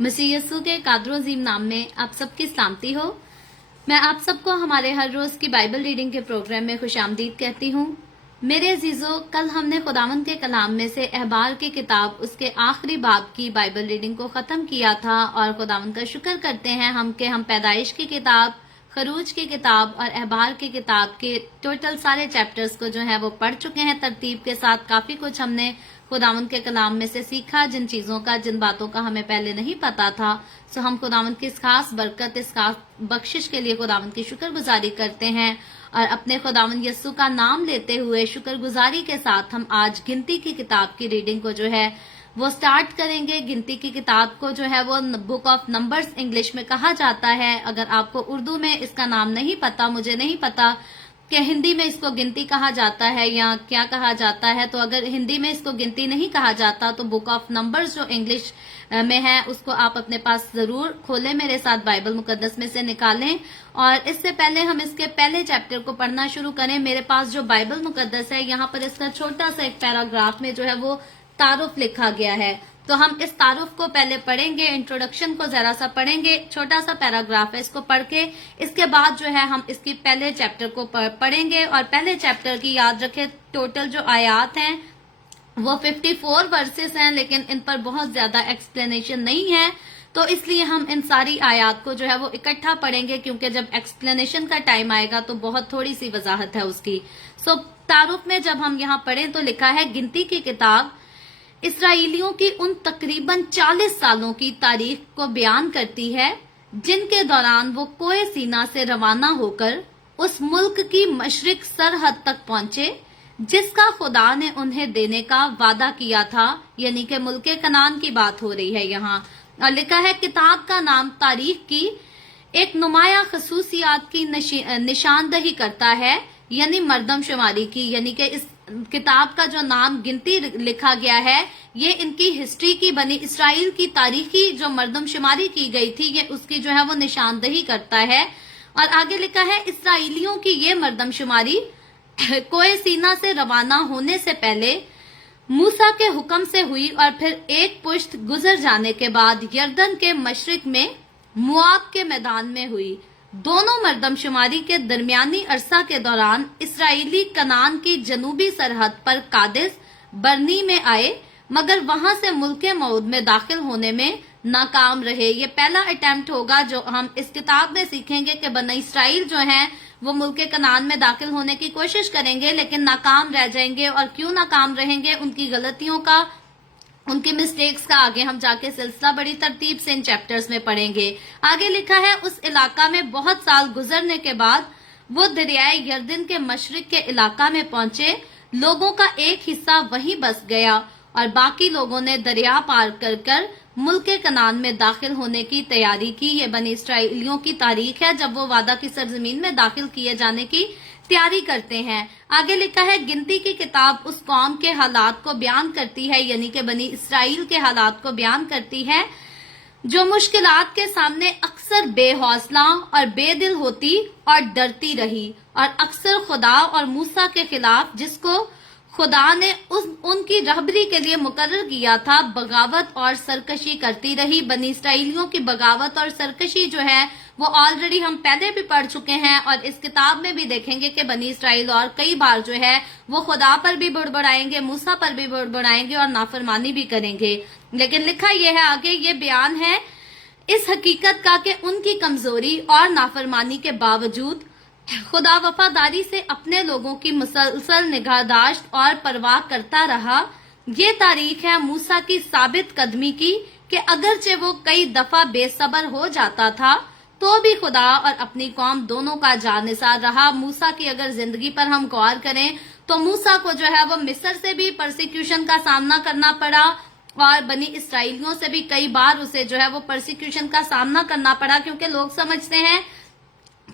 मसीह यस्सु के कादर अजीम नाम में आप सबकी सलामती हो। मैं आप सबको हमारे हर रोज की बाइबल रीडिंग के प्रोग्राम में खुशामदीद कहती हूँ। मेरे अजीजों, कल हमने खुदावंद के कलाम में से अहबार की किताब उसके आखिरी बाब की बाइबल रीडिंग को खत्म किया था और खुदावंद का शुक्र करते हैं हम पैदाइश की किताब, खरूज की किताब और अहबार की किताब के टोटल सारे चैप्टर्स को जो है वो पढ़ चुके हैं तरतीब के साथ। काफी कुछ हमने खुदावंद के कलाम में से सीखा, जिन बातों का हमें पहले नहीं पता था। सो हम खुदावंद की इस खास बरकत, इस खास बख्शिश के लिए खुदावंद की शुक्रगुजारी करते हैं और अपने खुदावंद यस्सु का नाम लेते हुए शुक्रगुजारी के साथ हम आज गिनती की किताब की रीडिंग को जो है वो स्टार्ट करेंगे। गिनती की किताब को जो है वो बुक ऑफ नंबर्स इंग्लिश में कहा जाता है। अगर आपको उर्दू में इसका नाम नहीं पता, मुझे नहीं पता कि हिंदी में इसको गिनती कहा जाता है या क्या कहा जाता है, तो अगर हिंदी में इसको गिनती नहीं कहा जाता तो बुक ऑफ नंबर्स जो इंग्लिश में है उसको आप अपने पास जरूर खोलें, मेरे साथ बाइबल मुकद्दस में से निकालें। और इससे पहले हम इसके पहले चैप्टर को पढ़ना शुरू करें, मेरे पास जो बाइबल मुकद्दस है यहाँ पर इसका छोटा सा एक पैराग्राफ में जो है वो तारुफ लिखा गया है। तो हम इस तारुफ को पहले पढ़ेंगे, इंट्रोडक्शन को जरा सा पढ़ेंगे, छोटा सा पैराग्राफ है, इसको पढ़ के इसके बाद जो है हम इसकी पहले चैप्टर को पढ़ेंगे। और पहले चैप्टर की याद रखें, टोटल जो आयात हैं वो 54 वर्सेस हैं, लेकिन इन पर बहुत ज्यादा एक्सप्लेनेशन नहीं है, तो इसलिए हम इन सारी आयात को जो है वो इकट्ठा पढ़ेंगे, क्योंकि जब एक्सप्लेनेशन का टाइम आएगा तो बहुत थोड़ी सी वजाहत है उसकी। सो तारुफ में जब हम यहाँ पढ़ें तो लिखा है, गिनती की किताब इसराइलियों की उन तकरीबन 40 सालों की तारीख को बयान करती है जिनके दौरान वो कोए सीना से रवाना होकर उस मुल्क की मशरिक सरहद तक पहुंचे जिसका खुदा ने उन्हें देने का वादा किया था, यानी कि मुल्क कनान की बात हो रही है यहाँ। और लिखा है, किताब का नाम तारीख की एक नुमाया खसूसियात की निशानदही करता है, यानी मर्दमशुमारी की, यानी कि इस किताब का जो नाम गिनती लिखा गया है ये इनकी हिस्ट्री की, बनी इसराइल की तारीखी जो मर्दमशुमारी की गई थी ये उसकी जो है वो निशानदही करता है। और आगे लिखा है, इसराइलियों की ये मर्दमशुमारी कोए सीना से रवाना होने से पहले मूसा के हुक्म से हुई और फिर एक पुश्त गुजर जाने के बाद यर्दन के मशरिक में मुआब के मैदान में हुई। दोनों मर्दमशुमारी के दरमियानी अरसा के दौरान इसराइली कनान की जनूबी सरहद पर कादिस बरनी में आए, मगर वहां से मुल्के मऊद में दाखिल होने में नाकाम रहे। ये पहला अटेम्प्ट होगा जो हम इस किताब में सीखेंगे कि बनी इसराइल जो हैं वो मुल्के कनान में दाखिल होने की कोशिश करेंगे लेकिन नाकाम रह जाएंगे। और क्यों नाकाम रहेंगे, उनकी गलतियों का, उनके मिस्टेक्स का आगे हम जाके सिलसिला बड़ी तरतीब से इन चैप्टर्स में पढ़ेंगे। आगे लिखा है, उस इलाका में बहुत साल गुजरने के बाद वो दरियाए यर्दन के मशरिक के इलाका में पहुंचे। लोगों का एक हिस्सा वहीं बस गया और बाकी लोगों ने दरिया पार कर मुल्क कनान में दाखिल होने की तैयारी की। ये बनी इसराइलियों की तारीख है जब वो वादा की सरजमीन में दाखिल किए जाने की तैयारी करते हैं। आगे लिखा है, गिनती की किताब उस कौम के हालात को बयान करती है, यानी कि बनी इसराइल के हालात को बयान करती है जो मुश्किलात के सामने अक्सर बेहौसला और बेदिल होती और डरती रही और अक्सर खुदा और मूसा के खिलाफ, जिसको खुदा ने उनकी रहबरी के लिए मुकर्रर किया था, बगावत और सरकशी करती रही। बनी इसराइलियों की बगावत और सरकशी जो है वो ऑलरेडी हम पहले भी पढ़ चुके हैं और इस किताब में भी देखेंगे कि बनी इसराइल और कई बार जो है वो खुदा पर भी बुड़बुड़ाएंगे, मूसा पर भी बुड़बुड़ाएंगे और नाफरमानी भी करेंगे। लेकिन लिखा यह है आगे, ये बयान है इस हकीकत का कि उनकी कमजोरी और नाफरमानी के बावजूद खुदा वफादारी से अपने लोगों की मुसलसल निगाहदाश्त और परवाह करता रहा। ये तारीख है मूसा की साबित कदमी की कि अगरचे वो कई दफा बेसब्र हो जाता था तो भी खुदा और अपनी कौम दोनों का जानिसार रहा। मूसा की अगर जिंदगी पर हम गौर करें तो मूसा को जो है वो मिस्र से भी परसिक्यूशन का सामना करना पड़ा और बनी इसराइलियों से भी कई बार उसे जो है वो परसिक्यूशन का सामना करना पड़ा, क्योंकि लोग समझते हैं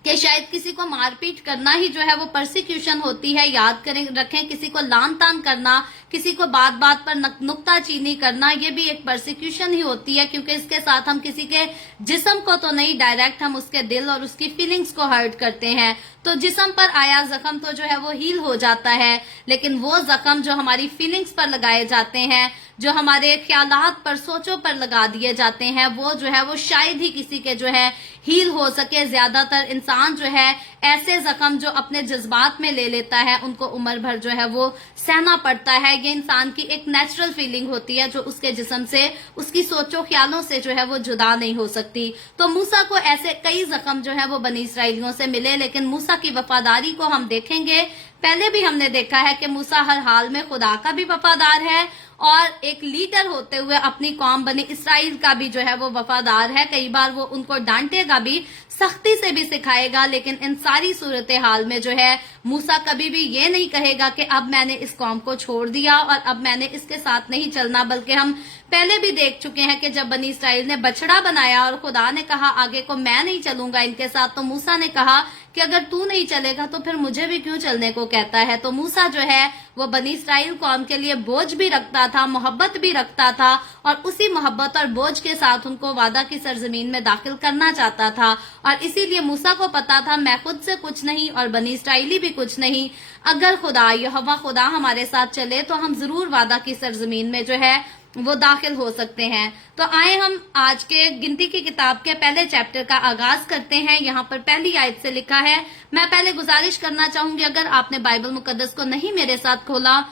कि शायद किसी को मारपीट करना ही जो है वो परसिक्यूशन होती है। याद करें रखें, किसी को लान तान करना, किसी को बात बात पर नुक्ता चीनी करना, ये भी एक परसिक्यूशन ही होती है, क्योंकि इसके साथ हम किसी के जिस्म को तो नहीं, डायरेक्ट हम उसके दिल और उसकी फीलिंग्स को हर्ट करते हैं। तो जिस्म पर आया जख्म तो जो है वो हील हो जाता है, लेकिन वो जख्म जो हमारी फीलिंग्स पर लगाए जाते हैं, जो हमारे ख्यालात पर, सोचों पर लगा दिए जाते हैं, वो जो है वो शायद ही किसी के जो है हील हो सके। ज्यादातर इंसान जो है ऐसे जख्म जो अपने जज्बात में ले लेता है, उनको उम्र भर जो है वो सहना पड़ता है। ये इंसान की एक नेचुरल फीलिंग होती है जो उसके जिस्म से, उसकी सोचों ख्यालों से जो है वो जुदा नहीं हो सकती। तो मूसा को ऐसे कई जख्म जो है वो बनी इसराइलियों से मिले, लेकिन मूसा की वफादारी को हम देखेंगे। पहले भी हमने देखा है कि मूसा हर हाल में खुदा का भी वफादार है और एक लीडर होते हुए अपनी कौम बनी इसराइल का भी जो है वो वफादार है। कई बार वो उनको डांटेगा भी, सख्ती से भी सिखाएगा, लेकिन इन सारी सूरत हाल में जो है मूसा कभी भी ये नहीं कहेगा कि अब मैंने इस कौम को छोड़ दिया और अब मैंने इसके साथ नहीं चलना। बल्कि हम पहले भी देख चुके हैं कि जब बनी इसराइल ने बछड़ा बनाया और खुदा ने कहा आगे को मैं नहीं चलूंगा इनके साथ, तो मूसा ने कहा कि अगर तू नहीं चलेगा तो फिर मुझे भी क्यों चलने को कहता है। तो मूसा जो है वो बनी इसराइल कौम के लिए बोझ भी रखता था, मोहब्बत भी रखता था, और उसी मोहब्बत और बोझ के साथ उनको वादा की सरजमीन में दाखिल करना चाहता था। और इसीलिए मूसा को पता था मैं खुद से कुछ नहीं और बनी इसराइली भी कुछ नहीं, अगर खुदा यहोवा खुदा हमारे साथ चले तो हम जरूर वादा की सरजमीन में जो है वो दाखिल हो सकते हैं। तो आए हम आज के गिनती की किताब के पहले चैप्टर का आगाज करते हैं। यहाँ पर पहली आयत से लिखा है। मैं पहले गुजारिश करना चाहूंगी, अगर आपने बाइबल मुकद्दस को नहीं मेरे साथ खोला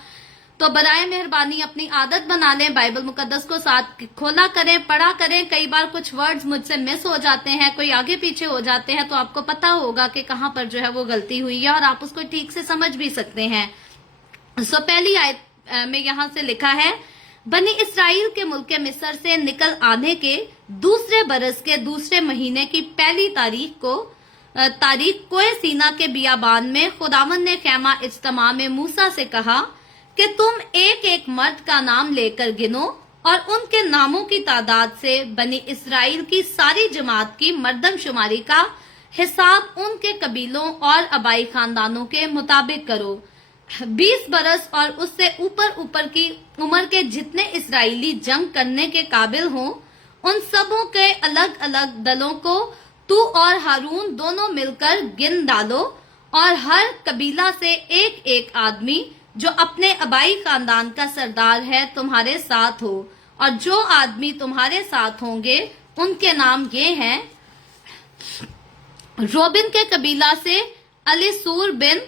तो बराए मेहरबानी अपनी आदत बना लें, बाइबल मुकद्दस को साथ खोला करें, पढ़ा करें। कई बार कुछ वर्ड्स मुझसे मिस हो जाते हैं, कोई आगे पीछे हो जाते हैं, तो आपको पता होगा कि कहाँ पर जो है वो गलती हुई है और आप उसको ठीक से समझ भी सकते हैं। सो पहली आयत में यहाँ से लिखा है, बनी इसराइल के मुल्क मिस्र से निकल आने के दूसरे बरस के दूसरे महीने की पहली तारीख कोए सीना के बियाबान में खुदावन ने खैमा इज्तिमा में मूसा से कहा कि तुम एक एक मर्द का नाम लेकर गिनो और उनके नामों की तादाद से बनी इसराइल की सारी जमात की मर्दमशुमारी का हिसाब उनके कबीलों और आबाई खानदानों के मुताबिक करो। 20 बरस और उससे ऊपर की उम्र के जितने इसराइली जंग करने के काबिल हों, उन सबों के अलग अलग दलों को तू और हारून दोनों मिलकर गिन डालो, और हर कबीला से एक एक आदमी जो अपने आबाई खानदान का सरदार है तुम्हारे साथ हो। और जो आदमी तुम्हारे साथ होंगे उनके नाम ये हैं, रोबिन के कबीला से अलीसूर बिन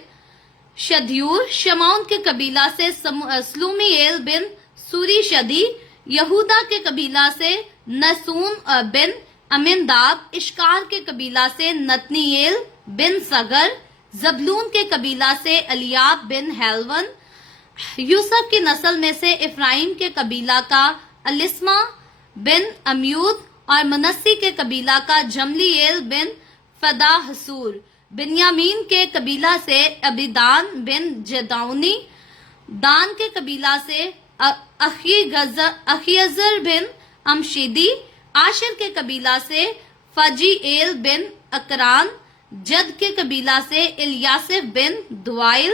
शद्यूर, शमौन के कबीला से स्लूमीएल बिन सूरी शदी, यहूदा के कबीला से नसून बिन अमिनदाब, इश्कार के कबीला से नतनीएल बिन सगर, जबलून के कबीला से अलियाब बिन हेलवन, यूसुफ की नस्ल में से इफ्राइम के कबीला का अलिस्मा बिन अम्यूद, और मनस्सी के कबीला का जमलीएल बिन फदा हसूर, बिन्यामीन के कबीला से अबिदान बिन जदाउनी, दान के कबीला से अखियजर बिन अमशीदी, आशिर के कबीला से फजीएल बिन अकरान, जद के कबीला से इलियासिफ बिन दुआइल,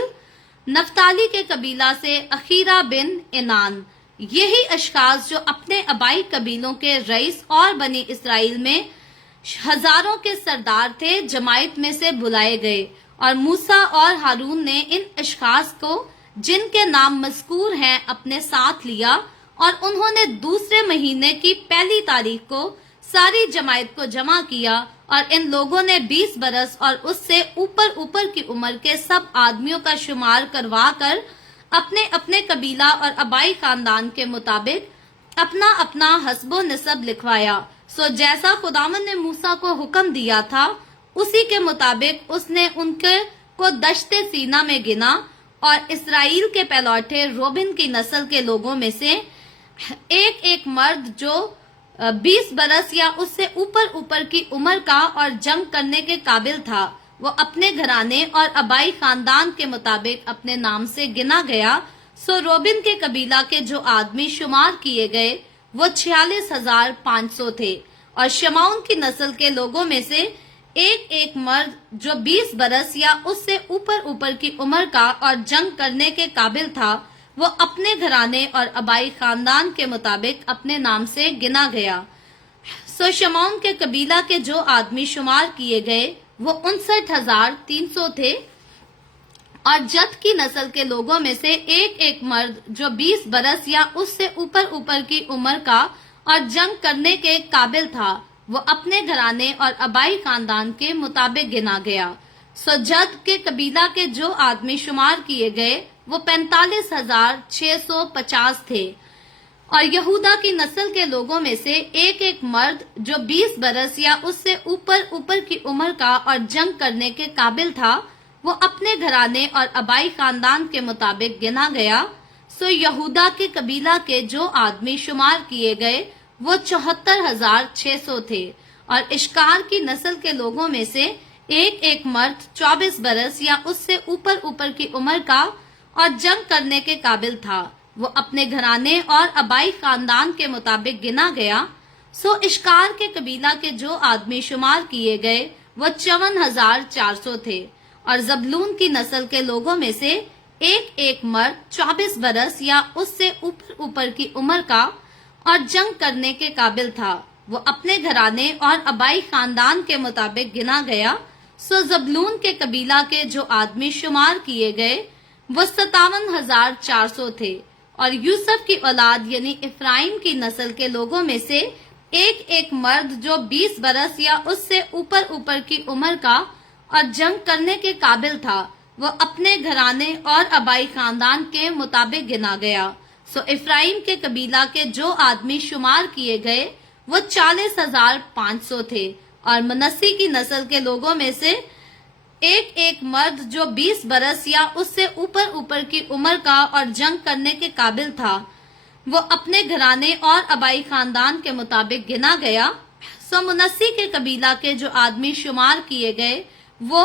नफ्ताली के कबीला से अखीरा बिन इनान। यही अशखास जो अपने आबाई कबीलों के रईस और बनी इसराइल में हजारों के सरदार थे, जमायत में से बुलाए गए। और मूसा और हारून ने इन अशखास को जिनके नाम मज़कूर हैं अपने साथ लिया, और उन्होंने दूसरे महीने की पहली तारीख को सारी जमायत को जमा किया। और इन लोगों ने 20 बरस और उससे ऊपर की उम्र के सब आदमियों का शुमार करवा कर अपने अपने कबीला और आबाई खानदान के मुताबिक अपना अपना हस्बो निसब लिखवाया। सो जैसा खुदावन ने मूसा को हुक्म दिया था उसी के मुताबिक उसने उनके को दश्ते सीना में गिना, और इसराइल के पहलौठे रोबिन की नस्ल के लोगों में से एक एक मर्द जो 20 बरस या उससे ऊपर की उम्र का और जंग करने के काबिल था, वो अपने घराने और आबाई खानदान के मुताबिक अपने नाम से गिना गया। सो रोबिन के कबीला के जो आदमी शुमार किए गए वो 46,500 थे, और शमौन की नस्ल के लोगों में से एक एक मर्द जो 20 बरस या उससे ऊपर की उम्र का और जंग करने के काबिल था, وہ اپنے گھرانے اور آبائی خاندان کے مطابق اپنے نام سے گنا گیا۔ سو شمعون کے قبیلہ کے جو آدمی شمار کیے گئے وہ 59,300 تھے، اور جد کی نسل کے لوگوں میں سے ایک ایک مرد جو 20 برس یا اس سے اوپر کی عمر کا اور جنگ کرنے کے قابل تھا، وہ اپنے گھرانے اور آبائی خاندان کے مطابق گنا گیا۔ سو جد کے قبیلہ کے جو آدمی شمار کیے گئے وہ 45,650 تھے، اور یہودا کی نسل کے لوگوں میں سے ایک ایک مرد جو 20 برس یا اس سے اوپر کی عمر کا اور جنگ کرنے کے قابل تھا، وہ اپنے گھرانے اور آبائی خاندان کے مطابق گنا گیا۔ سو یہودا کے قبیلہ کے جو آدمی شمار کیے گئے وہ 74,600 تھے، اور اشکار کی نسل کے لوگوں میں سے ایک ایک مرد 24 برس یا اس سے اوپر کی عمر کا اور جنگ کرنے کے قابل تھا، وہ اپنے گھرانے اور آبائی خاندان کے مطابق گنا گیا۔ سو اشکار کے قبیلہ کے جو آدمی شمار کیے گئے وہ 54,400 تھے، اور زبلون کی نسل کے لوگوں میں سے ایک ایک مرد 24 برس یا اس سے اوپر کی عمر کا اور جنگ کرنے کے قابل تھا، وہ اپنے گھرانے اور آبائی خاندان کے مطابق گنا گیا۔ سو زبلون کے قبیلہ کے جو آدمی شمار کیے گئے وہ 57,400 تھے، اور یوسف کی اولاد یعنی افرائیم کی نسل کے لوگوں میں سے ایک ایک مرد جو 20 برس یا اس سے اوپر کی عمر کا اور جنگ کرنے کے قابل تھا، وہ اپنے گھرانے اور آبائی خاندان کے مطابق گنا گیا۔ سو افرائیم کے قبیلہ کے جو آدمی شمار کیے گئے وہ 40,500 تھے، اور منسی کی نسل کے لوگوں میں سے ایک ایک مرد جو 20 برس یا اس سے اوپر کی عمر کا اور جنگ کرنے کے قابل تھا، وہ اپنے گھرانے اور آبائی خاندان کے مطابق گنا گیا۔ سو منسی کے قبیلہ کے جو آدمی شمار کیے گئے وہ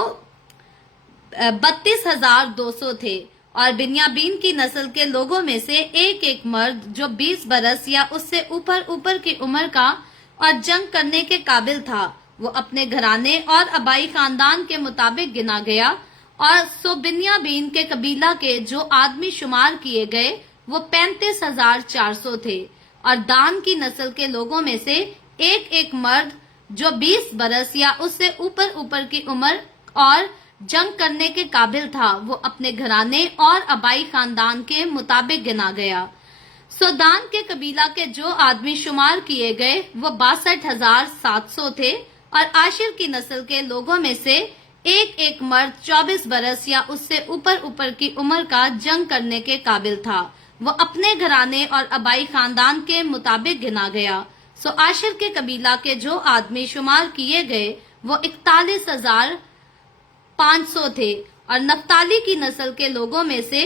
32,200 تھے، اور بنیامین کی نسل کے لوگوں میں سے ایک ایک مرد جو 20 برس یا اس سے اوپر کی عمر کا اور جنگ کرنے کے قابل تھا، وہ اپنے گھرانے اور آبائی خاندان کے مطابق گنا گیا۔ اور سو بنیامین کے قبیلہ کے جو آدمی شمار کیے گئے وہ 35,400 تھے، اور دان کی نسل کے لوگوں میں سے ایک ایک مرد جو 20 برس یا اس سے اوپر کی عمر اور جنگ کرنے کے قابل تھا، وہ اپنے گھرانے اور آبائی خاندان کے مطابق گنا گیا۔ سو دان کے قبیلہ کے جو آدمی شمار کیے گئے وہ 62,700 تھے، اور عاشر کی نسل کے لوگوں میں سے ایک ایک مرد 24 برس یا اس سے اوپر کی عمر کا جنگ کرنے کے قابل تھا، وہ اپنے گھرانے اور آبائی خاندان کے مطابق گنا گیا۔ سو عاشر کے قبیلہ کے جو آدمی شمار کیے گئے وہ 41,500 تھے، اور نفتالی کی نسل کے لوگوں میں سے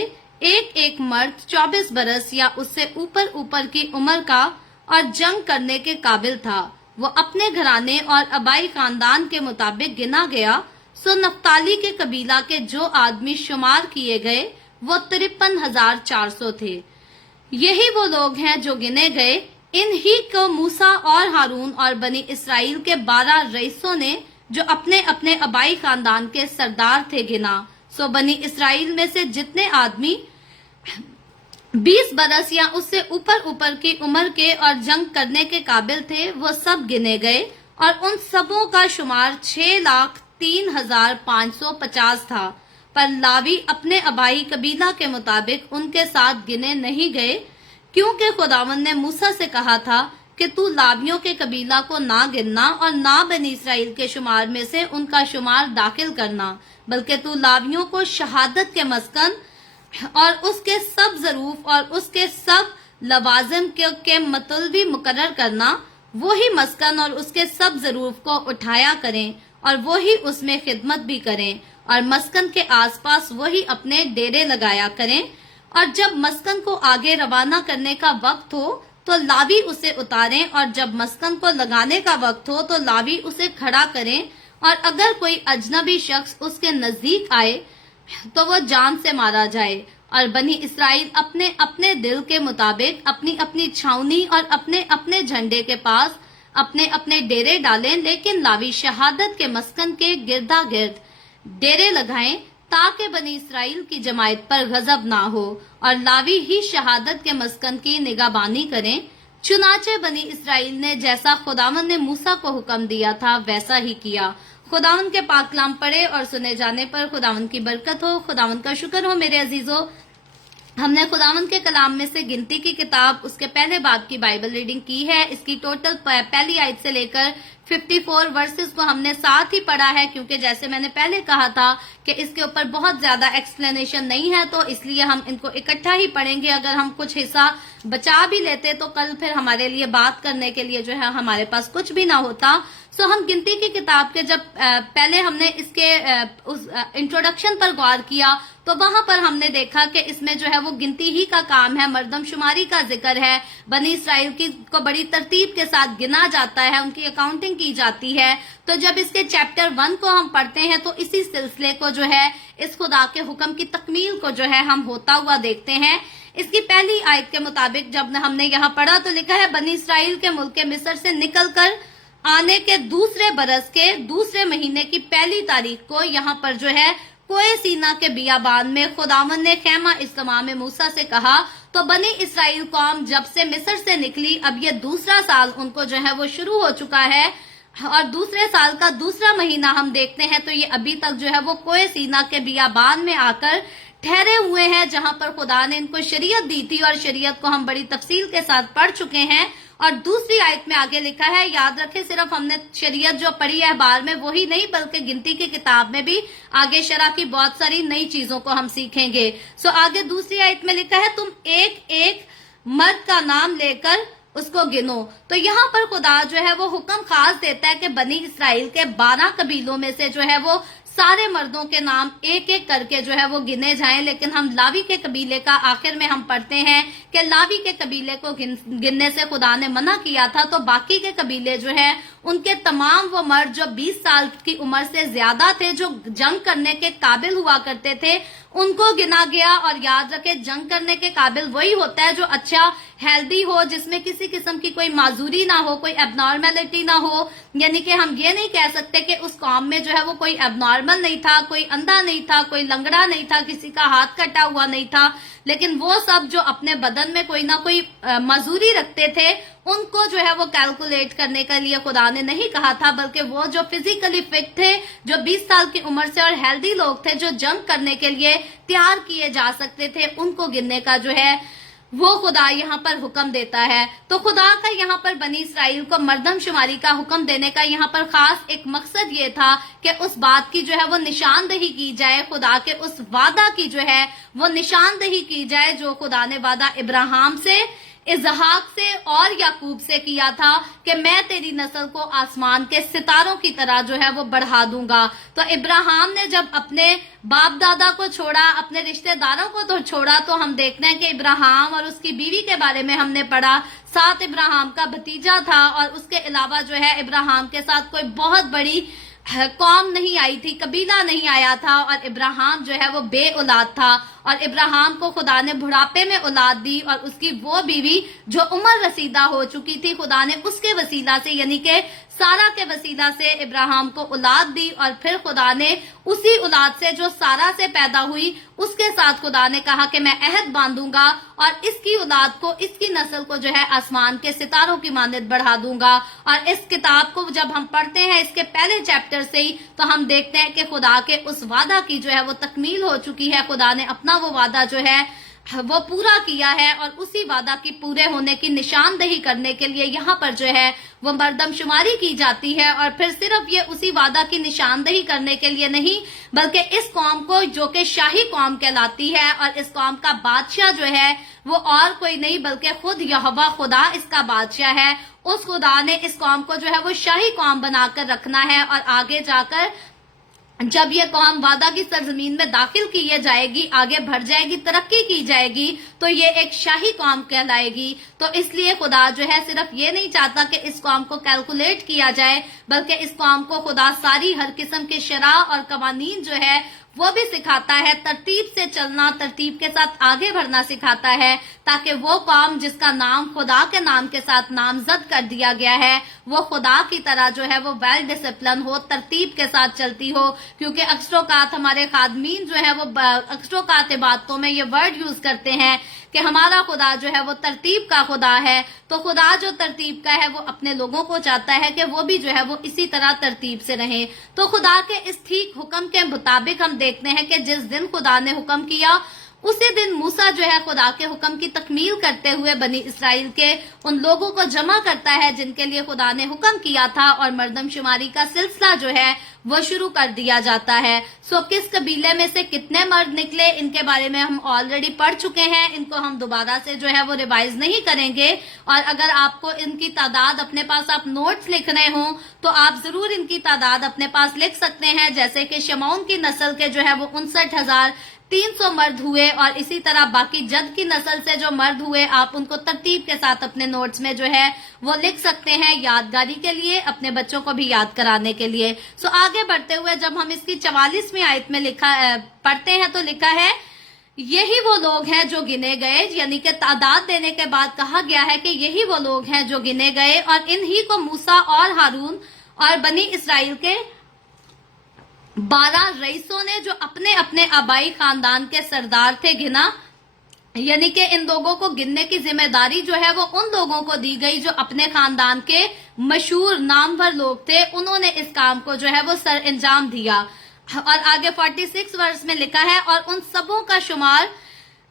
ایک ایک مرد 24 برس یا اس سے اوپر کی عمر کا اور جنگ کرنے کے قابل تھا، وہ اپنے گھرانے اور آبائی خاندان کے مطابق گنا گیا۔ سو نفتالی کے قبیلہ کے جو آدمی شمار کیے گئے وہ 53,400 تھے۔ یہی وہ لوگ ہیں جو گنے گئے، انہی کو موسیٰ اور ہارون اور بنی اسرائیل کے 12 رئیسوں نے جو اپنے اپنے آبائی خاندان کے سردار تھے گنا۔ سو بنی اسرائیل میں سے جتنے آدمی 20 برس یا اس سے اوپر کی عمر کے اور جنگ کرنے کے قابل تھے وہ سب گنے گئے، اور ان سبوں کا شمار 6,03,550 تھا، پر لاوی اپنے آبائی قبیلہ کے مطابق ان کے ساتھ گنے نہیں گئے، کیونکہ خداوند نے موسیٰ سے کہا تھا کہ تو لاویوں کے قبیلہ کو نہ گننا اور نہ بنی اسرائیل کے شمار میں سے ان کا شمار داخل کرنا، بلکہ تو لاویوں کو شہادت کے مسکن اور اس کے سب ظروف اور اس کے سب لوازم کے مطلبی مقرر کرنا، وہی مسکن اور اس کے سب ظروف کو اٹھایا کریں، اور وہی اس میں خدمت بھی کریں، اور مسکن کے آس پاس وہی اپنے ڈیرے لگایا کریں، اور جب مسکن کو آگے روانہ کرنے کا وقت ہو تو لاوی اسے اتاریں، اور جب مسکن کو لگانے کا وقت ہو تو لاوی اسے کھڑا کریں، اور اگر کوئی اجنبی شخص اس کے نزدیک آئے تو وہ جان سے مارا جائے۔ اور بنی اسرائیل اپنے اپنے دل کے مطابق اپنی اپنی چھاؤنی اور اپنے اپنے جھنڈے کے پاس اپنے اپنے ڈیرے ڈالیں، لیکن لاوی شہادت کے مسکن کے گردا گرد ڈیرے لگائیں، ताकि बनी इसराइल की जमायत पर गजब ना हो और लावी ही शहादत के मस्कन की निगाहबानी करें। चुनाचे बनी इसराइल ने जैसा खुदावन ने मूसा को हुक्म दिया था वैसा ही किया। खुदावन के पाक कलाम पढ़े और सुने जाने पर खुदावन की बरकत हो। खुदावन का शुक्र हो मेरे अजीजों, हमने खुदावन के कलाम में से गिनती की किताब उसके पहले बाब की बाइबल रीडिंग की है। इसकी टोटल पहली आयत से लेकर 54 वर्सेस को हमने साथ ही पढ़ा है, क्योंकि जैसे मैंने पहले कहा था कि इसके ऊपर बहुत ज्यादा एक्सप्लेनेशन नहीं है, तो इसलिए हम इनको इकट्ठा ही पढ़ेंगे। अगर हम कुछ हिस्सा बचा भी लेते तो कल फिर हमारे लिए बात करने के लिए जो है हमारे पास कुछ भी ना होता। सो हम गिनती की किताब के जब पहले हमने इसके उस इंट्रोडक्शन पर गौर किया तो वहां पर हमने देखा कि इसमें जो है वो गिनती ही का काम है, मर्दमशुमारी का जिक्र है, बनी इसराइल की को बड़ी तरतीब के साथ गिना जाता है, उनकी अकाउंटिंग की जाती है। तो जब इसके चैप्टर 1 को हम पढ़ते हैं तो इसी सिलसिले को जो है इस खुदा के हुक्म की तकमील को जो है हम होता हुआ देखते हैं। इसकी पहली आयत के मुताबिक जब हमने यहाँ पढ़ा तो लिखा है, बनी इसराइल के मुल्क मिस्र से निकलकर आने के दूसरे बरस के दूसरे महीने की पहली तारीख को यहाँ पर जो है कोए सीना के बियाबान में खुदावन ने खैमा इज्तिमा में मूसा से कहा। तो बनी इसराइल कौम जब से मिस्र से निकली, अब ये दूसरा साल उनको जो है वो शुरू हो चुका है और दूसरे साल का दूसरा महीना हम देखते हैं तो ये अभी तक जो है वो कोए सीना के बियाबान में आकर ठहरे हुए हैं, जहां पर खुदा ने इनको शरीयत दी थी और शरीयत को हम बड़ी तफसील के साथ पढ़ चुके हैं। और दूसरी आयत में आगे लिखा है, याद रखें सिर्फ हमने शरीयत जो पढ़ी है अखबार में वही नहीं, बल्कि गिनती की किताब में भी आगे शरा की बहुत सारी नई चीजों को हम सीखेंगे। सो आगे दूसरी आयत में लिखा है, तुम एक एक मर्द का नाम लेकर उसको गिनो। तो यहाँ पर खुदा जो है वो हुक्म खास देता है कि बनी इसराइल के 12 कबीलों में से जो है वो सारे मर्दों के नाम एक एक करके जो है वो गिने जाएं। लेकिन हम लावी के कबीले का आखिर में हम पढ़ते हैं कि लावी के कबीले को गिनने से खुदा ने मना किया था, तो बाकी के कबीले जो है उनके तमाम वो मर्द जो 20 साल की उम्र से ज्यादा थे, जो जंग करने के काबिल हुआ करते थे, उनको गिना गया। और याद रखे, जंग करने के काबिल वही होता है जो अच्छा हेल्दी हो, जिसमें किसी किस्म की कोई माजूरी ना हो, कोई एबनॉर्मेलिटी ना हो। यानी कि हम ये नहीं कह सकते कि उस कौम में जो है वो कोई एबनॉर्मल नहीं था, कोई अंधा नहीं था, कोई लंगड़ा नहीं था, किसी का हाथ कटा हुआ नहीं था, लेकिन वो सब जो अपने बदन में कोई ना कोई मजूरी रखते थे, उनको जो है वो कैलकुलेट करने के लिए खुदा ने नहीं कहा था, बल्कि वो जो फिजिकली फिट थे, जो 20 साल की उम्र से और हेल्दी लोग थे, जो जंग करने के लिए तैयार किए जा सकते थे, उनको गिनने का जो है वो खुदा यहाँ पर हुक्म देता है। तो खुदा का यहाँ पर बनी इसराइल को मर्दमशुमारी का हुक्म देने का यहाँ पर खास एक मकसद ये था कि उस बात की जो है वो निशानदही की जाए, खुदा के उस वादा की जो है वो निशानदही की जाए जो खुदा ने वादा इब्राहिम से, इसहाक से और याकूब से किया था कि मैं तेरी नस्ल को आसमान के सितारों की तरह जो है वो बढ़ा दूंगा। तो इब्राहिम ने जब अपने बाप दादा को छोड़ा, अपने रिश्तेदारों को तो छोड़ा, तो हम देखते हैं कि इब्राहिम और उसकी बीवी के बारे में हमने पढ़ा, साथ इब्राहिम का भतीजा था और उसके अलावा जो है इब्राहिम के साथ कोई बहुत बड़ी कौम नहीं आई थी, कबीला नहीं आया था, और इब्राहिम जो है वो बे औलाद था। और इब्राहिम को खुदा ने बुढ़ापे में औलाद दी और उसकी वो बीवी जो उम्र रसीदा हो चुकी थी, खुदा ने उसके वसीला से यानी कि सारा के वसीला से इब्राहिम को औलाद दी। और फिर खुदा ने उसी औलाद से जो सारा से पैदा हुई उसके साथ खुदा ने कहा कि मैं अहद बांधूंगा और इसकी औलाद को, इसकी नस्ल को जो है आसमान के सितारों की मानद बढ़ा दूंगा। और इस किताब को जब हम पढ़ते हैं इसके पहले चैप्टर से ही, तो हम देखते हैं कि खुदा के उस वादा की जो है वो तकमील हो चुकी है। खुदा ने अपना वो वादा जो है वो पूरा किया है और उसी वादा की पूरे होने की निशानदही करने के लिए यहाँ पर जो है वो मर्दमशुमारी की जाती है। और फिर सिर्फ ये उसी वादा की निशानदही करने के लिए नहीं, बल्कि इस कौम को जो कि शाही कौम कहलाती है और इस कौम का बादशाह जो है वो और कोई नहीं बल्कि खुद यहोवा खुदा इसका बादशाह है। उस खुदा ने इस कौम को जो है वो शाही कौम बनाकर रखना है और आगे जाकर जब ये कौम वादा की सरजमीन में दाखिल की जाएगी, आगे बढ़ जाएगी, तरक्की की जाएगी, तो ये एक शाही कौम कहलाएगी। तो इसलिए खुदा जो है सिर्फ ये नहीं चाहता कि इस कौम को कैलकुलेट किया जाए, बल्कि इस कौम को खुदा सारी हर किस्म के शरा और कवानीन जो है وہ بھی سکھاتا ہے، ترتیب سے چلنا، ترتیب کے ساتھ آگے بڑھنا سکھاتا ہے، تاکہ وہ قوم جس کا نام خدا کے نام کے ساتھ نامزد کر دیا گیا ہے وہ خدا کی طرح جو ہے وہ ویل ڈسپلن ہو، ترتیب کے ساتھ چلتی ہو. کیونکہ اکثر اوقات ہمارے خادمین جو ہے وہ اکثر اوقات باتوں میں یہ ورڈ یوز کرتے ہیں کہ ہمارا خدا جو ہے وہ ترتیب کا خدا ہے. تو خدا جو ترتیب کا ہے وہ اپنے لوگوں کو چاہتا ہے کہ وہ بھی جو ہے وہ اسی طرح ترتیب سے رہیں. تو خدا کے اس ٹھیک حکم کے مطابق ہم دیکھتے ہیں کہ جس دن خدا نے حکم کیا اسی دن موسیٰ جو ہے خدا کے حکم کی تکمیل کرتے ہوئے بنی اسرائیل کے ان لوگوں کو جمع کرتا ہے جن کے لیے خدا نے حکم کیا تھا، اور مردم شماری کا سلسلہ جو ہے وہ شروع کر دیا جاتا ہے. کس قبیلے میں سے کتنے مرد نکلے ان کے بارے میں ہم آلریڈی پڑھ چکے ہیں، ان کو ہم دوبارہ سے جو ہے وہ ریوائز نہیں کریں گے. اور اگر آپ کو ان کی تعداد اپنے پاس آپ نوٹس لکھ رہے ہوں تو آپ ضرور ان کی تعداد اپنے پاس لکھ سکتے ہیں. جیسے کہ شمعون کی نسل کے جو ہے وہ 59,300 مرد ہوئے، اور اسی طرح باقی جد کی نسل سے جو مرد ہوئے آپ ان کو ترتیب کے ساتھ اپنے نوٹس میں جو ہے وہ لکھ سکتے ہیں، یادگاری کے لیے، اپنے بچوں کو بھی یاد کرانے کے لیے. آگے بڑھتے ہوئے جب ہم اس کی 44ویں آیت میں پڑھتے ہیں تو لکھا ہے یہی وہ لوگ ہیں جو گنے گئے، یعنی کہ تعداد دینے کے بعد کہا گیا ہے کہ یہی وہ لوگ ہیں جو گنے گئے، اور انہی کو موسیٰ اور ہارون اور بنی اسرائیل کے 12 رئیسوں نے جو اپنے اپنے آبائی خاندان کے سردار تھے گنا. یعنی کہ ان لوگوں کو گننے کی ذمہ داری جو ہے وہ ان لوگوں کو دی گئی جو اپنے خاندان کے مشہور نامور لوگ تھے، انہوں نے اس کام کو جو ہے وہ سر انجام دیا. اور آگے 46 ورس میں لکھا ہے اور ان سبوں کا شمار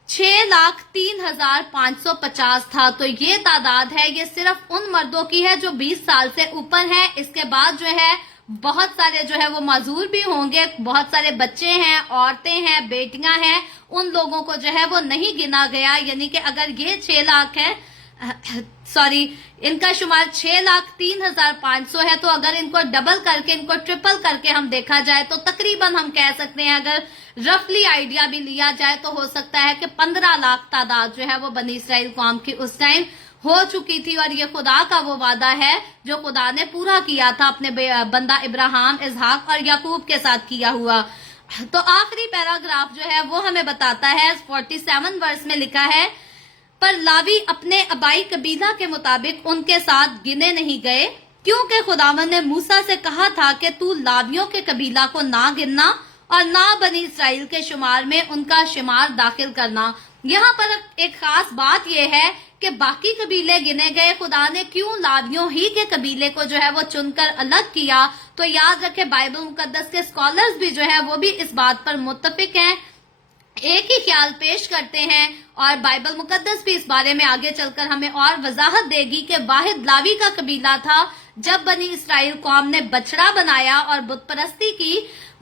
6,03,550 تھا. تو یہ تعداد ہے، یہ صرف ان مردوں کی ہے جو 20 سال سے اوپر ہیں. اس کے بعد جو ہے بہت سارے جو ہے وہ معذور بھی ہوں گے، بہت سارے بچے ہیں، عورتیں ہیں، بیٹیاں ہیں، ان لوگوں کو جو ہے وہ نہیں گنا گیا. یعنی کہ اگر یہ 6 لاکھ ہے، ان کا شمار 6,03,500 ہے، تو اگر ان کو ڈبل کر کے، ان کو ٹرپل کر کے ہم دیکھا جائے تو تقریباً ہم کہہ سکتے ہیں، اگر رفلی آئیڈیا بھی لیا جائے تو ہو سکتا ہے کہ 15 لاکھ تعداد جو ہے وہ بنی اسرائیل قوم کی اس ٹائم ہو چکی تھی. اور یہ خدا کا وہ وعدہ ہے جو خدا نے پورا کیا تھا اپنے بندہ ابراہیم، اسحاق اور یعقوب کے ساتھ کیا ہوا. تو آخری پیراگراف جو ہے وہ ہمیں بتاتا ہے، 47 ورس میں لکھا ہے پر لاوی اپنے آبائی قبیلہ کے مطابق ان کے ساتھ گنے نہیں گئے، کیونکہ خداوند نے موسیٰ سے کہا تھا کہ تو لاویوں کے قبیلہ کو نہ گننا اور نہ بنی اسرائیل کے شمار میں ان کا شمار داخل کرنا. یہاں پر ایک خاص بات یہ ہے کہ باقی قبیلے گنے گئے، خدا نے کیوں لاویوں ہی کے قبیلے کو جو ہے وہ چن کر الگ کیا؟ تو یاد رکھے بائبل مقدس کے سکولرز بھی جو ہے وہ بھی اس بات پر متفق ہیں، ایک ہی خیال پیش کرتے ہیں. اور بائبل مقدس بھی اس بارے میں آگے چل کر ہمیں اور وضاحت دے گی کہ واحد لاوی کا قبیلہ تھا. جب بنی اسرائیل قوم نے بچڑا بنایا اور بت پرستی کی،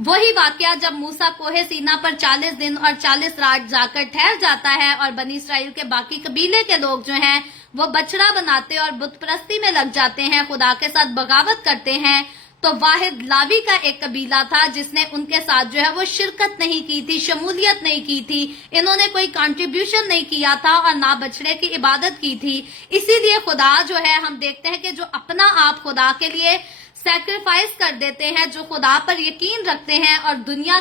وہی واقعہ جب موسیٰ کوہ سینا پر 40 دن اور 40 رات جا کر ٹھہر جاتا ہے اور بنی اسرائیل کے باقی قبیلے کے لوگ جو ہیں وہ بچڑا بناتے اور بت پرستی میں لگ جاتے ہیں، خدا کے ساتھ بغاوت کرتے ہیں. تو واحد لاوی کا ایک قبیلہ تھا جس نے ان کے ساتھ جو ہے وہ شرکت نہیں کی تھی، شمولیت نہیں کی تھی، انہوں نے کوئی کنٹریبیوشن نہیں کیا تھا اور نہ بچڑے کی عبادت کی تھی. اسی لیے خدا جو ہے ہم دیکھتے ہیں کہ جو اپنا آپ خدا کے لیے سیکریفائس کر دیتے ہیں، جو خدا پر یقین رکھتے ہیں اور دنیا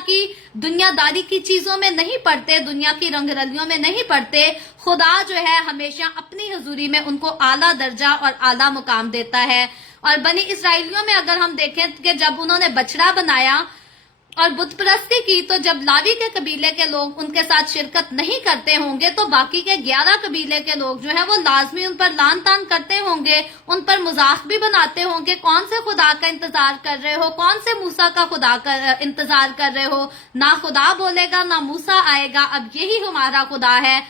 داری کی چیزوں میں نہیں پڑتے، دنیا کی رنگ رلیوں میں نہیں پڑتے، خدا جو ہے ہمیشہ اپنی حضوری میں ان کو اعلیٰ درجہ اور اعلیٰ مقام دیتا ہے. اور بنی اسرائیلیوں میں اگر ہم دیکھیں کہ جب انہوں نے بچڑا بنایا اور بت پرستی کی، تو جب لاوی کے قبیلے کے لوگ ان کے ساتھ شرکت نہیں کرتے ہوں گے تو باقی کے 11 قبیلے کے لوگ جو ہیں وہ لازمی ان پر لان تان کرتے ہوں گے، ان پر مذاق بھی بناتے ہوں گے. کون سے خدا کا انتظار کر رہے ہو، کون سے موسیٰ کا خدا کا انتظار کر رہے ہو؟ نہ خدا بولے گا نہ موسیٰ آئے گا، اب یہی ہمارا خدا ہے.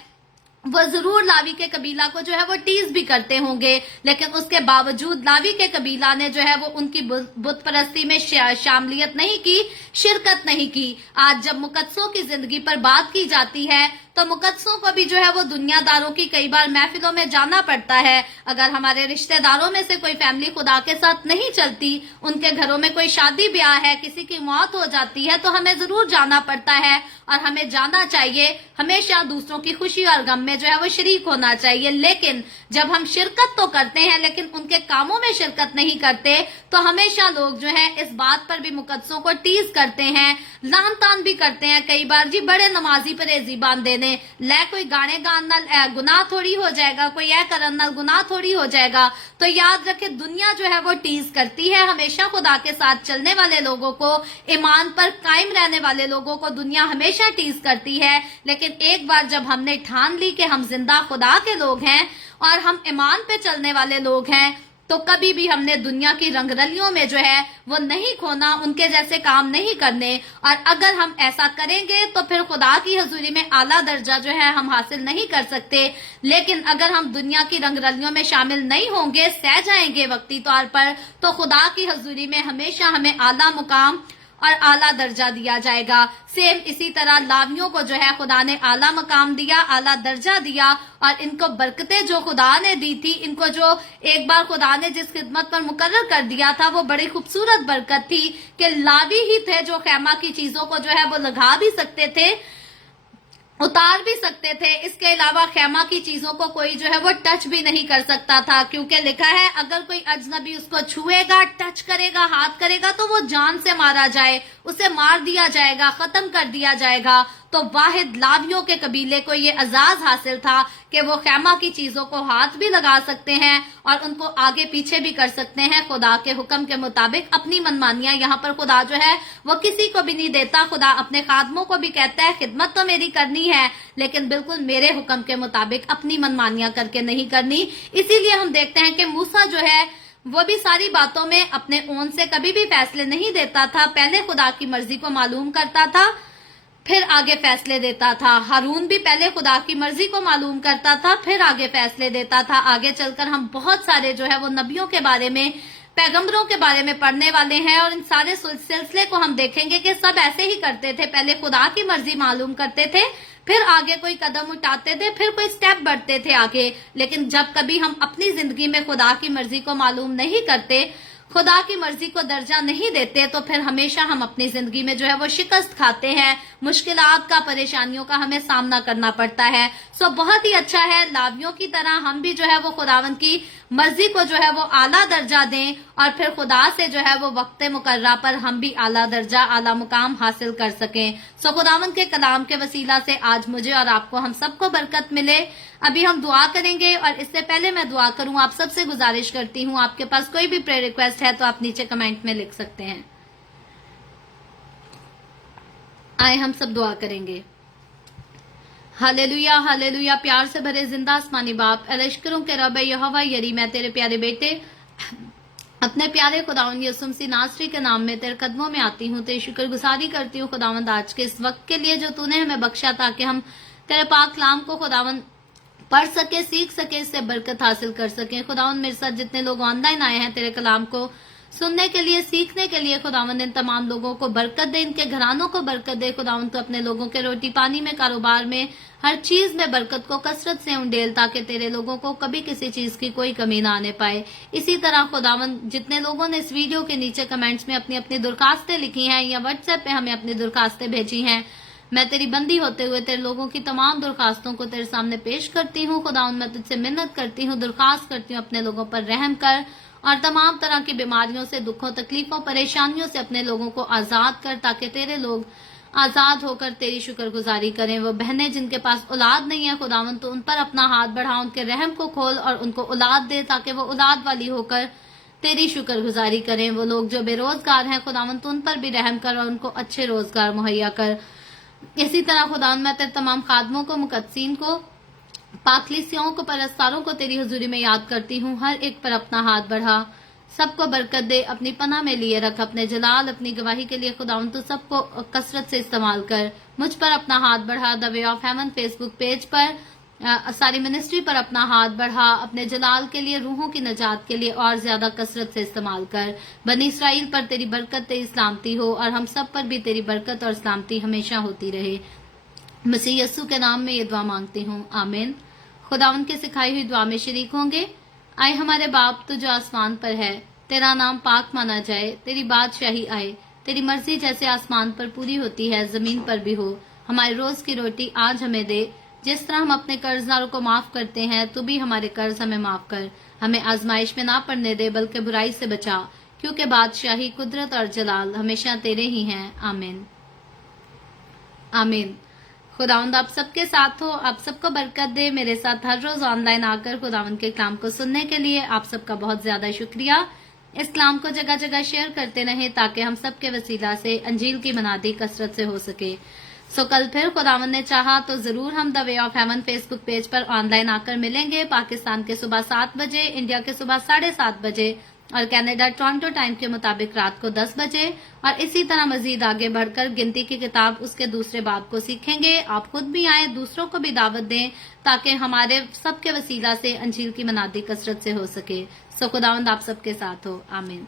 وہ ضرور لاوی کے قبیلہ کو جو ہے وہ ٹیز بھی کرتے ہوں گے، لیکن اس کے باوجود لاوی کے قبیلہ نے جو ہے وہ ان کی بت پرستی میں شاملیت نہیں کی، شرکت نہیں کی. آج جب مقدسوں کی زندگی پر بات کی جاتی ہے تو مقدسوں کو بھی جو ہے وہ دنیا داروں کی کئی بار محفلوں میں جانا پڑتا ہے. اگر ہمارے رشتہ داروں میں سے کوئی فیملی خدا کے ساتھ نہیں چلتی، ان کے گھروں میں کوئی شادی بیاہ ہے، کسی کی موت ہو جاتی ہے، تو ہمیں ضرور جانا پڑتا ہے اور ہمیں جانا چاہیے. ہمیشہ دوسروں کی خوشی اور غم میں جو ہے وہ شریک ہونا چاہیے. لیکن جب ہم شرکت تو کرتے ہیں لیکن ان کے کاموں میں شرکت نہیں کرتے تو ہمیشہ لوگ جو ہے اس بات پر بھی مقدسوں کو ٹیز کرتے ہیں, لان تان بھی کرتے ہیں کئی بار, جی بڑے نمازی پر زیبان دینے لے, کوئی گانے گان نال گناہ تھوڑی ہو جائے گا, کوئی اے کرن نال گناہ تھوڑی ہو جائے گا. تو یاد رکھے دنیا جو ہے وہ ٹیز کرتی ہے, ہمیشہ خدا کے ساتھ چلنے والے لوگوں کو, ایمان پر قائم رہنے والے لوگوں کو دنیا ہمیشہ ٹیز کرتی ہے. لیکن ایک بار جب ہم نے ٹھان لی کہ ہم زندہ خدا کے لوگ ہیں اور ہم ایمان پہ چلنے والے لوگ ہیں, تو کبھی بھی ہم نے دنیا کی رنگ رلیوں میں جو ہے وہ نہیں کھونا, ان کے جیسے کام نہیں کرنے. اور اگر ہم ایسا کریں گے تو پھر خدا کی حضوری میں اعلیٰ درجہ جو ہے ہم حاصل نہیں کر سکتے. لیکن اگر ہم دنیا کی رنگ رلیوں میں شامل نہیں ہوں گے, سہ جائیں گے وقتی طور پر, تو خدا کی حضوری میں ہمیشہ ہمیں اعلیٰ مقام اور اعلیٰ درجہ دیا جائے گا. سیم اسی طرح لاویوں کو جو ہے خدا نے اعلیٰ مقام دیا, اعلیٰ درجہ دیا, اور ان کو برکتیں جو خدا نے دی تھی, ان کو جو ایک بار خدا نے جس خدمت پر مقرر کر دیا تھا وہ بڑی خوبصورت برکت تھی کہ لاوی ہی تھے جو خیمہ کی چیزوں کو جو ہے وہ لگا بھی سکتے تھے, اتار بھی سکتے تھے. اس کے علاوہ خیمہ کی چیزوں کو کوئی جو ہے وہ ٹچ بھی نہیں کر سکتا تھا, کیونکہ لکھا ہے اگر کوئی اجنبی اس کو چھوئے گا, ٹچ کرے گا, ہاتھ کرے گا تو وہ جان سے مارا جائے, اسے مار دیا جائے گا, ختم کر دیا جائے گا. تو واحد لاویوں کے قبیلے کو یہ اعزاز حاصل تھا کہ وہ خیمہ کی چیزوں کو ہاتھ بھی لگا سکتے ہیں اور ان کو آگے پیچھے بھی کر سکتے ہیں خدا کے حکم کے مطابق. اپنی منمانیاں یہاں پر خدا جو ہے وہ کسی کو بھی نہیں دیتا. خدا اپنے خادموں کو بھی کہتا ہے خدمت تو میری کرنی ہے, لیکن بالکل میرے حکم کے مطابق اپنی منمانیاں کر کے نہیں کرنی. اسی لیے ہم دیکھتے ہیں کہ موسیٰ جو ہے وہ بھی ساری باتوں میں اپنے اون سے کبھی بھی فیصلے نہیں دیتا تھا, پہلے خدا کی مرضی کو معلوم کرتا تھا پھر آگے فیصلے دیتا تھا. ہارون بھی پہلے خدا کی مرضی کو معلوم کرتا تھا پھر آگے فیصلے دیتا تھا. آگے چل کر ہم بہت سارے جو ہے وہ نبیوں کے بارے میں, پیغمبروں کے بارے میں پڑھنے والے ہیں, اور ان سارے سلسلے کو ہم دیکھیں گے کہ سب ایسے ہی کرتے تھے. پہلے خدا کی مرضی معلوم کرتے تھے, پھر آگے کوئی قدم اٹھاتے تھے, پھر کوئی سٹیپ بڑھتے تھے آگے. لیکن جب کبھی ہم اپنی زندگی میں خدا کی مرضی کو معلوم نہیں کرتے, خدا کی مرضی کو درجہ نہیں دیتے, تو پھر ہمیشہ ہم اپنی زندگی میں جو ہے وہ شکست کھاتے ہیں, مشکلات کا, پریشانیوں کا ہمیں سامنا کرنا پڑتا ہے. سو بہت ہی اچھا ہے لاویوں کی طرح ہم بھی جو ہے وہ خداوند کی مرضی کو جو ہے وہ اعلیٰ درجہ دیں, اور پھر خدا سے جو ہے وہ وقت مقررہ پر ہم بھی اعلیٰ درجہ, اعلیٰ مقام حاصل کر سکیں. سو خداوند کے کلام کے وسیلہ سے آج مجھے اور آپ کو, ہم سب کو برکت ملے. ابھی ہم دعا کریں گے, اور اس سے پہلے میں دعا کروں آپ سب سے گزارش کرتی ہوں, آپ کے پاس کوئی بھی پریئر ریکویسٹ ہے تو آپ نیچے کمنٹ میں لکھ سکتے ہیں. آئے ہم سب دعا کریں گے. Hallelujah hallelujah. پیار سے بھرے زندہ آسمانی باپ, لشکروں کے رب یہوہ یری, میں تیرے پیارے بیٹے اپنے پیارے خداوند یسوع مسیح ناصری کے نام میں تیرے قدموں میں آتی ہوں. تیری شکر گزاری کرتی ہوں خداوند آج کے اس وقت کے لیے جو تو نے ہمیں بخشا, تاکہ ہم تیرے پاک کلام کو خداوند پڑھ سکے, سیکھ سکے, اس سے برکت حاصل کر سکیں. خداوند میرے ساتھ جتنے لوگ آن لائن آئے ہیں تیرے کلام کو سننے کے لیے, سیکھنے کے لیے, خداوند ان تمام لوگوں کو برکت دے, ان کے گھرانوں کو برکت دے. خداوند تو اپنے لوگوں کے روٹی پانی میں, کاروبار میں, ہر چیز میں برکت کو کثرت سے انڈیل, تاکہ تیرے لوگوں کو کبھی کسی چیز کی کوئی کمی نہ آنے پائے. اسی طرح خداوند جتنے لوگوں نے اس ویڈیو کے نیچے کمنٹس میں اپنی اپنی درخواستیں لکھی ہیں یا واٹس ایپ پہ ہمیں اپنی درخواستیں بھیجی ہیں, میں تیری بندی ہوتے ہوئے تیرے لوگوں کی تمام درخواستوں کو تیرے سامنے پیش کرتی ہوں. خداوند میں تجھ سے منت کرتی ہوں, درخواست کرتی ہوں, اپنے لوگوں پر رحم کر, اور تمام طرح کی بیماریوں سے, دکھوں, تکلیفوں, پریشانیوں سے اپنے لوگوں کو آزاد کر, تاکہ تیرے لوگ آزاد ہو کر تیری شکر گزاری کریں. وہ بہنیں جن کے پاس اولاد نہیں ہے خداوند تو ان پر اپنا ہاتھ بڑھا, ان کے رحم کو کھول اور ان کو اولاد دے, تاکہ وہ اولاد والی ہو کر تیری شکر گزاری کریں. وہ لوگ جو بے روزگار ہیں خداوند تو ان پر بھی رحم کر اور ان کو اچھے روزگار مہیا کر. اسی طرح خداوند میں تیرے تمام خادموں کو, مقدسین کو, پاکلیسیوں کو, پرستاروں کو تیری حضوری میں یاد کرتی ہوں. ہر ایک پر اپنا ہاتھ بڑھا, سب کو برکت دے, اپنی پناہ میں لیے رکھ, اپنے جلال, اپنی گواہی کے لیے خداوند تو سب کو کثرت سے استعمال کر. مجھ پر اپنا ہاتھ بڑھا, the way of heaven Facebook page پر, ساری منسٹری پر اپنا ہاتھ بڑھا, اپنے جلال کے لیے, روحوں کی نجات کے لیے اور زیادہ کثرت سے استعمال کر. بنی اسرائیل پر تیری برکت, تیری سلامتی ہو, اور ہم سب پر بھی تیری برکت اور سلامتی ہمیشہ ہوتی رہے. مسیح یسوع کے نام میں یہ دعا مانگتی ہوں, آمین. خداوند کے سکھائی ہوئی دعا میں شریک ہوں گے. آئے ہمارے باپ تو جو آسمان پر ہے, تیرا نام پاک مانا جائے, تیری بادشاہی آئے, تیری مرضی جیسے آسمان پر پوری ہوتی ہے زمین پر بھی ہو. ہمارے روز کی روٹی آج ہمیں دے, جس طرح ہم اپنے قرض داروں کو معاف کرتے ہیں تو بھی ہمارے قرض ہمیں معاف کر. ہمیں آزمائش میں نہ پڑنے دے بلکہ برائی سے بچا, क्योंकि बादशाही, कुदरत और जलाल हमेशा तेरे ही हैं। आमीन आमीन। खुदावंद आप सबके साथ हो, आप सबको बरकत दे। मेरे साथ हर रोज ऑनलाइन आकर खुदावंद के कलाम को सुनने के लिए आप सबका बहुत ज्यादा शुक्रिया। इस कलाम को जगह जगह शेयर करते रहें ताकि हम सबके वसीला से अंजील की मनादी कसरत से हो सके। सो कल फिर खुदावंद ने चाहा तो जरूर हम the way of haven Facebook page पर ऑनलाइन आकर मिलेंगे। पाकिस्तान के सुबह 7 बजे, इंडिया के सुबह 7:30 बजे और कनाडा टोरंटो टाइम के मुताबिक रात को 10 बजे। और इसी तरह मजीद आगे बढ़कर गिनती की किताब उसके दूसरे बाब को सीखेंगे। आप खुद भी आए, दूसरों को भी दावत दें ताकि हमारे सबके वसीला से अंजील की मनादी कसरत से हो सके। सो खुदावंद आप सबके साथ हो। आमीन।